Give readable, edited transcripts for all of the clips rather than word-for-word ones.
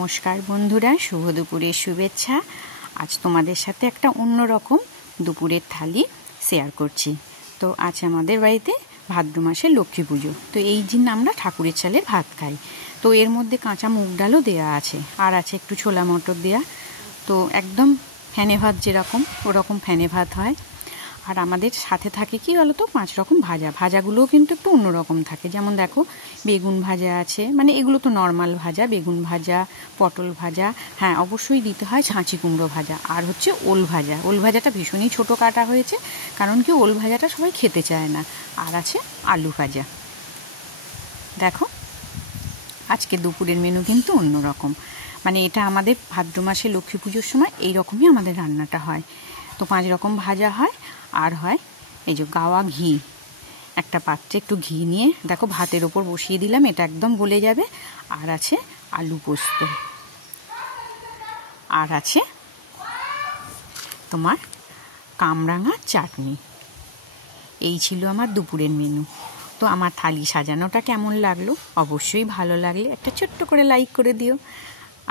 নমস্কার বন্ধুরা, শুভ দুপুরের শুভেচ্ছা। আজ তোমাদের সাথে একটা অন্যরকম দুপুরের থালি শেয়ার করছি। তো আজ আমাদের বাড়িতে ভাদ্র মাসের লক্ষ্মী পুজো। তো এই দিন আমরা ঠাকুরের চালের ভাত খাই। তো এর মধ্যে কাঁচা মুগ ডালও দেওয়া আছে, আর আছে একটু ছোলা মটর দেওয়া। তো একদম ফ্যানে ভাত যেরকম ওরকম ফ্যানে ভাত হয়। আর আমাদের সাথে থাকে কি বলো তো, 5 রকম ভাজা। ভাজাগুলোও কিন্তু একটু অন্যরকম থাকে। যেমন দেখো, বেগুন ভাজা আছে, মানে এগুলো তো নর্মাল ভাজা, বেগুন ভাজা, পটল ভাজা, হ্যাঁ অবশ্যই দিতে হয় ছাঁচি কুমড়ো ভাজা, আর হচ্ছে ওল ভাজা। ওল ভাজাটা ভীষণই ছোটো কাটা হয়েছে, কারণ কি ওল ভাজাটা সবাই খেতে চায় না। আর আছে আলু ভাজা। দেখো, আজকে দুপুরের মেনু কিন্তু অন্যরকম। মানে এটা আমাদের ভাদ্র মাসে লক্ষ্মী পুজোর সময় এইরকমই আমাদের রান্নাটা হয়। তো 5 রকম ভাজা হয়, আর হয় এই যে গাওয়া ঘি। একটা পাত্রে একটু ঘি নিয়ে দেখো ভাতের ওপর বসিয়ে দিলাম, এটা একদম গলে যাবে। আর আছে আলু পোস্ত, আর আছে তোমার কামরাঙা চাটনি। এই ছিল আমার দুপুরের মেনু। তো আমার থালি সাজানোটা কেমন লাগলো? অবশ্যই ভালো লাগলে একটা ছোট্ট করে লাইক করে দিও,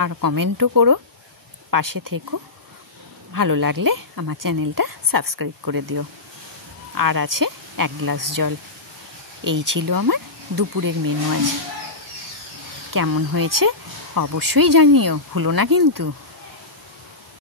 আর কমেন্টও করো, পাশে থেকো। ভালো লাগলে আমার চ্যানেলটা সাবস্ক্রাইব করে দিও। আর আছে 1 গ্লাস জল। এই ছিল আমার দুপুরের মেনু আজ। কেমন হয়েছে অবশ্যই জানিও, ভুলো না কিন্তু।